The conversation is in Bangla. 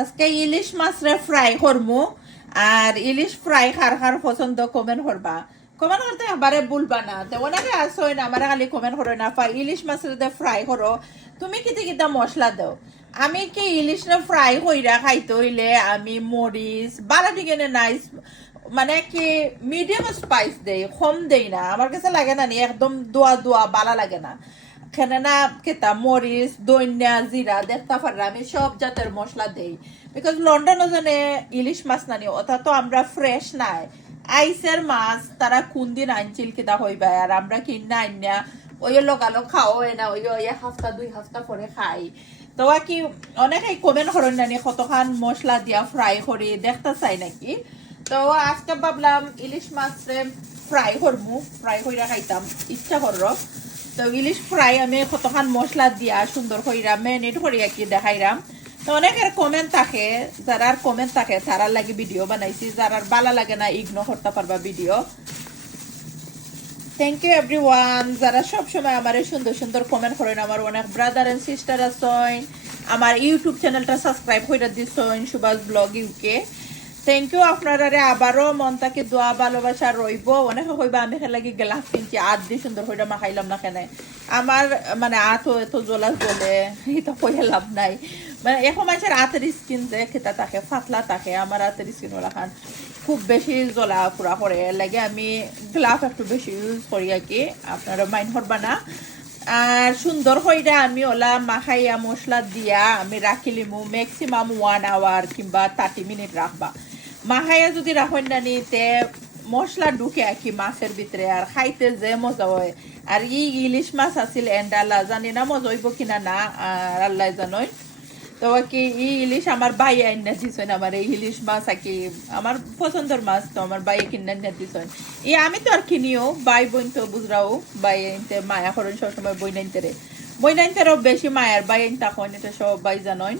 আজকে ইলিশ মাছরে ফ্রাই করমু। আর ইলিশ ফ্রাই খার খার পছন্দ কমেন্ট করবা। কমেন্ট করতে এবারে ভুলবা না। তো অনেকে আসোই না, আমার খালি কমেন্ট করো না ইলিশ মাছের ফ্রাই করো, তুমি কিতা কিতা মশলা দাও। আমি কি ইলিশ না ফ্রাই কইরা খাইতে হইলে আমি মরিচ বালা দিকে নাই, মানে কি মিডিয়াম স্পাইস দেই, কম দেই না। আমার কাছে লাগে না নি একদম দোয়া দোয়া বালা লাগে না। এখানে না কেতা মরিচ দইনা জিরা দেখতে পাররা আমি সব জাতের মশলা দেই। বিকজ লন্ডন ওজনে ইলিশ মাছ নানি ওটা তো আমরা ফ্রেশ নাই, আইসের মাছ তারা কোন দিন আনছিল কিতা হইবা। আর আমরা কিনা আইনা ওই লোকালো খাও না, ওই ওই হাফতা দুই হাফতা করে খাই। তো কি অনেকে কমেন্ট করেন নানি কতখান মশলা দিয়া ফ্রাই করি দেখতে চাই নাকি। তো আজকে ভাবলাম ইলিশ মাছ ফ্রাই করবো, ফ্রাই করে খাইতাম ইচ্ছা করলো। তো ইলিশ ফ্রাই আমি কতখান মশলা দিয়া সুন্দর কইরা ম্যারিনেট করি কি দেখাইরাম। তো অনেকের কমেন্ট থাকে, যারা কমেন্ট থাকে তারা লাগে ভিডিও বানাইছি, যারা ভালো লাগে না ইগনোর করতে পারবা ভিডিও। থ্যাংক ইউ এভরিওয়ান যারা সব সময় আমার সুন্দর সুন্দর কমেন্ট করেন। আমার অনেক ব্রাদার এন্ড সিস্টার আছেন, আমার ইউটিউব চ্যানেলটা সাবস্ক্রাইব করে দিছেন Subhash blog UK. Thank you আপনারা আবারও মন থেকে দোয়া ভালোবাসা রইব। অনেকে কইবা আমি লাগি গ্লাস কিনছি আত দিয়ে সুন্দর হইটা মাখাইলাম না কেন। আমার মানে আতও এত জ্বলা জ্বলে এটা কইয়া লাভ নাই। মানে এখন মানুষের হাতের স্কিন যে খেতা থাকে পাতলা থাকে, আমার হাতের স্কিন ওলা খান খুব বেশি জ্বলা পুরা করে লাগে আমি গ্লাভ একটু বেশি ইউজ করি আর কি, আপনারা মাইন্ড করবা না। আর সুন্দর হইরা আমি ওলা মাখাইয়া মশলা দিয়া আমি রাখি লিমু ম্যাক্সিমাম 1 আওয়ার কিংবা 30 মিনিট রাখবা। মাখাইয়া যদি রাখেন না নিতে মশলা ঢুকে আর কি মাছের ভিতরে, আর খাইতে যে মজা হয়। আর ইলিশ মাছ আছিল এন্ড আল্লাহ জানি না মজা হইব কিনা না, আর আল্লাহ জানোই। তো কি ইলিশ আমার ভাই আইনা দিছেন, আমার এই ইলিশ মাছ আর কি আমার পছন্দের মাছ, তো আমার ভাই কিনে আইনা দিছেন। আমি তো আর কিনিও, ভাই বোন তো বুঝরাও, ভাই আনতে মায়া করেন সবসময় বই নাইনতে রে, বই নাইনতেরও বেশি মায়ার ভাই আইন তখন এটা সব ভাই জানোই।